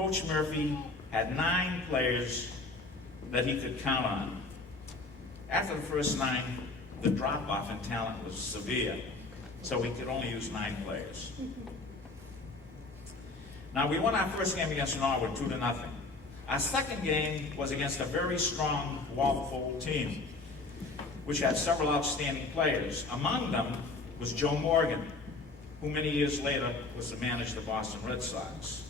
Coach Murphy had 9 players that he could count on. After the first 9, the drop-off in talent was severe, so we could only use 9 players. Now, we won our first game against Norwood 2-0. Our second game was against a very strong Walpole team, which had several outstanding players. Among them was Joe Morgan, who many years later was to manage the Boston Red Sox.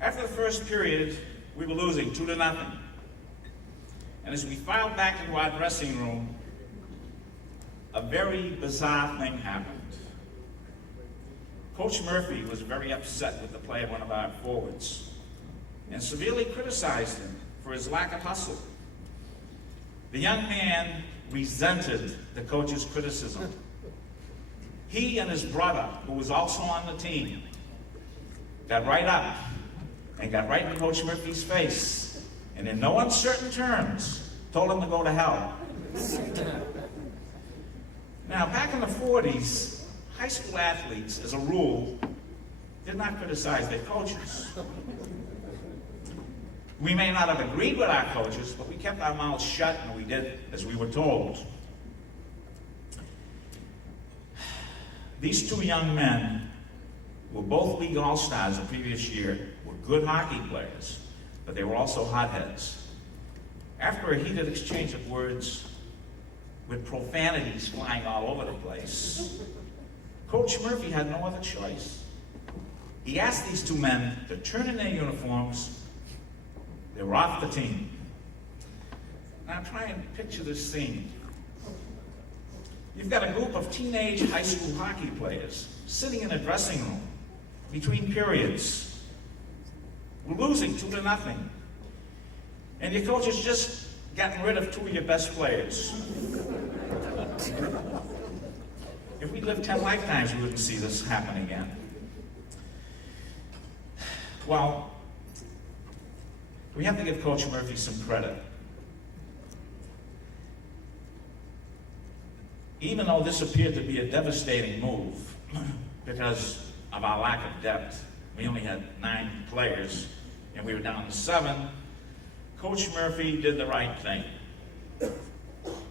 After the first period, we were losing 2-0. And as we filed back into our dressing room, a very bizarre thing happened. Coach Murphy was very upset with the play of one of our forwards and severely criticized him for his lack of hustle. The young man resented the coach's criticism. He and his brother, who was also on the team, got right up and got right in Coach Murphy's face, and in no uncertain terms, told him to go to hell. Now, back in the 40s, high school athletes, as a rule, did not criticize their coaches. We may not have agreed with our coaches, but we kept our mouths shut and we did as we were told. These 2 young men were both league all-stars the previous year, were good hockey players, but they were also hotheads. After a heated exchange of words with profanities flying all over the place, Coach Murphy had no other choice. He asked these 2 men to turn in their uniforms. They were off the team. Now try and picture this scene. You've got a group of teenage high school hockey players sitting in a dressing room between periods. We're losing 2-0. And your coach has just gotten rid of 2 of your best players. If we lived 10 lifetimes, we wouldn't see this happen again. Well, we have to give Coach Murphy some credit. Even though this appeared to be a devastating move because of our lack of depth, we only had 9 players and we were down to 7, Coach Murphy did the right thing.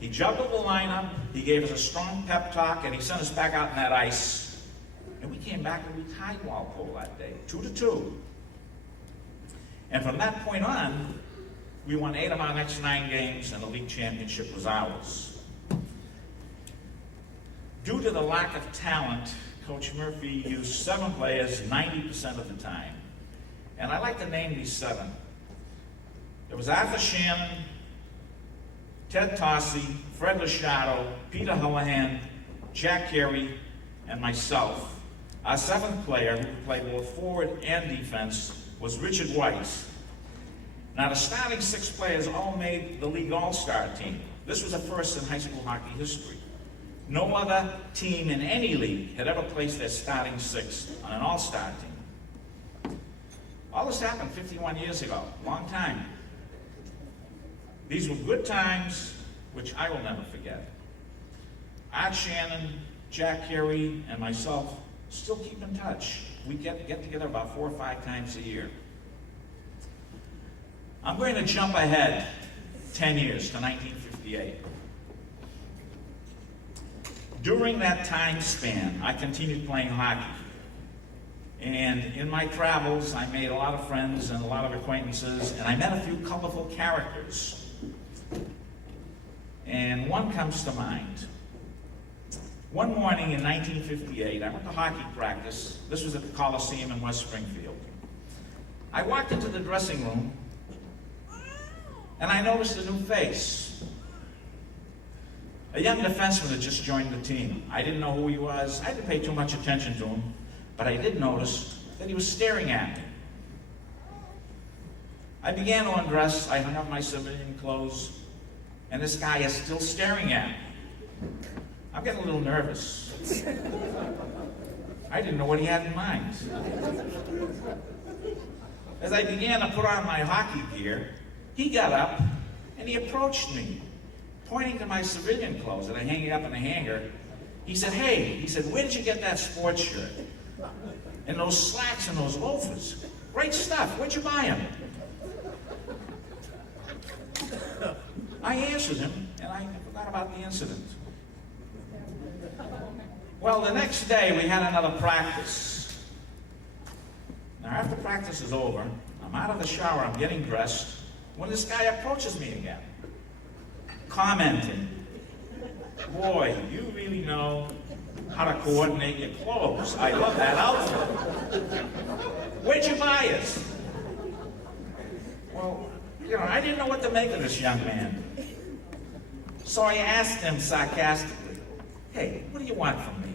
He juggled the lineup, he gave us a strong pep talk, and he sent us back out in that ice. And we came back and we tied Walpole that day, 2-2. And from that point on, we won 8 of our next 9 games, and the league championship was ours. Due to the lack of talent, Coach Murphy used 7 players 90% of the time. And I like to name these 7. There was Arthur Shannon, Ted Tossi, Fred Lachado, Peter Hullahan, Jack Carey, and myself. Our 7th player, who could play both forward and defense, was Richard Weiss. Now, the starting 6 players all made the league all-star team. This was a first in high school hockey history. No other team in any league had ever placed their starting 6 on an all-star team. All this happened 51 years ago, long time. These were good times, which I will never forget. Art Shannon, Jack Carey, and myself still keep in touch. We get together about 4 or 5 times a year. I'm going to jump ahead 10 years to 1958. During that time span, I continued playing hockey. And in my travels, I made a lot of friends and a lot of acquaintances, and I met a few colorful characters. And one comes to mind. One morning in 1958, I went to hockey practice. This was at the Coliseum in West Springfield. I walked into the dressing room, and I noticed a new face. A young defenseman had just joined the team. I didn't know who he was. I didn't pay too much attention to him, but I did notice that he was staring at me. I began to undress. I hung up my civilian clothes, and this guy is still staring at me. I'm getting a little nervous. I didn't know what he had in mind. As I began to put on my hockey gear, he got up and he approached me, pointing to my civilian clothes that I hanging up in the hanger. He said, "Hey," he said, "where did you get that sports shirt?" And those slacks and those loafers. Great stuff. Where'd you buy them? I answered him, and I forgot about the incident. Well, the next day we had another practice. Now, after practice is over, I'm out of the shower, I'm getting dressed, when this guy approaches me again, commenting, "Boy, you really know how to coordinate your clothes. I love that outfit. Where'd you buy it?" Well, I didn't know what to make of this young man. So I asked him sarcastically, "Hey, what do you want from me?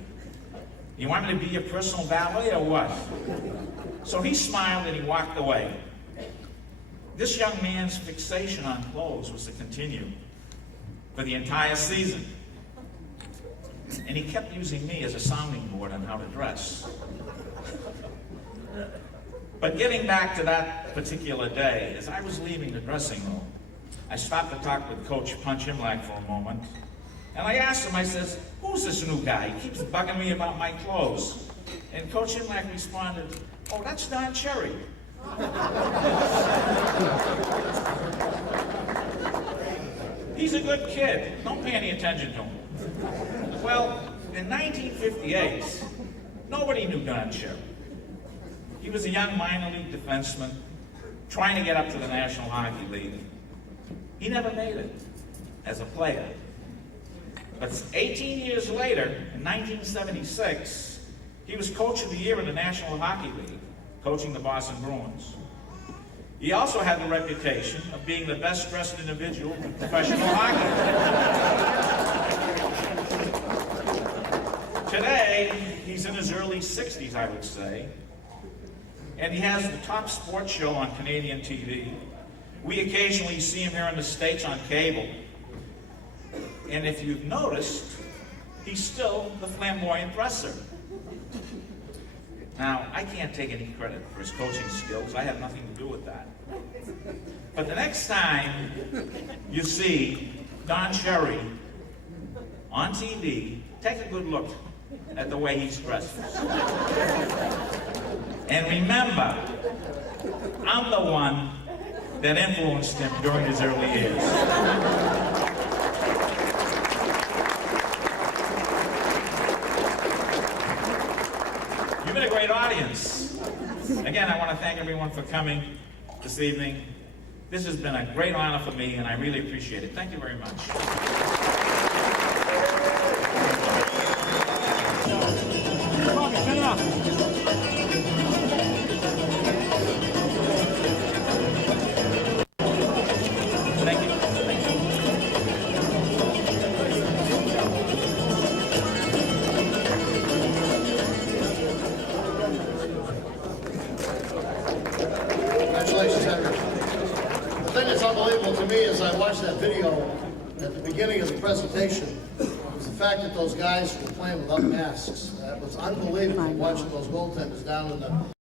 You want me to be your personal valet or what?" So he smiled and he walked away. This young man's fixation on clothes was to continue for the entire season. And he kept using me as a sounding board on how to dress. But getting back to that particular day, as I was leaving the dressing room, I stopped to talk with Coach Punch Imlach for a moment. And I asked him, I says, "Who's this new guy? He keeps bugging me about my clothes." And Coach Imlach responded, "Oh, that's Don Cherry." He's a good kid. Don't pay any attention to him. Well, in 1958, nobody knew Don Cherry. He was a young minor league defenseman trying to get up to the National Hockey League. He never made it as a player. But 18 years later, in 1976, he was Coach of the Year in the National Hockey League, coaching the Boston Bruins. He also had the reputation of being the best-dressed individual in professional hockey. Today, he's in his early 60s, I would say, and he has the top sports show on Canadian TV. We occasionally see him here in the States on cable. And if you've noticed, he's still the flamboyant dresser. Now, I can't take any credit for his coaching skills. I have nothing to do with that. But the next time you see Don Cherry on TV, take a good look at the way he's dressed. And remember, I'm the one that influenced him during his early years. You've been a great audience. Again, I want to thank everyone for coming this evening. This has been a great honor for me, and I really appreciate it. Thank you very much. Congratulations, Henry. The thing that's unbelievable to me is I watched that video at the beginning of the presentation was the fact that those guys were playing without masks. That was unbelievable watching those goaltenders down in the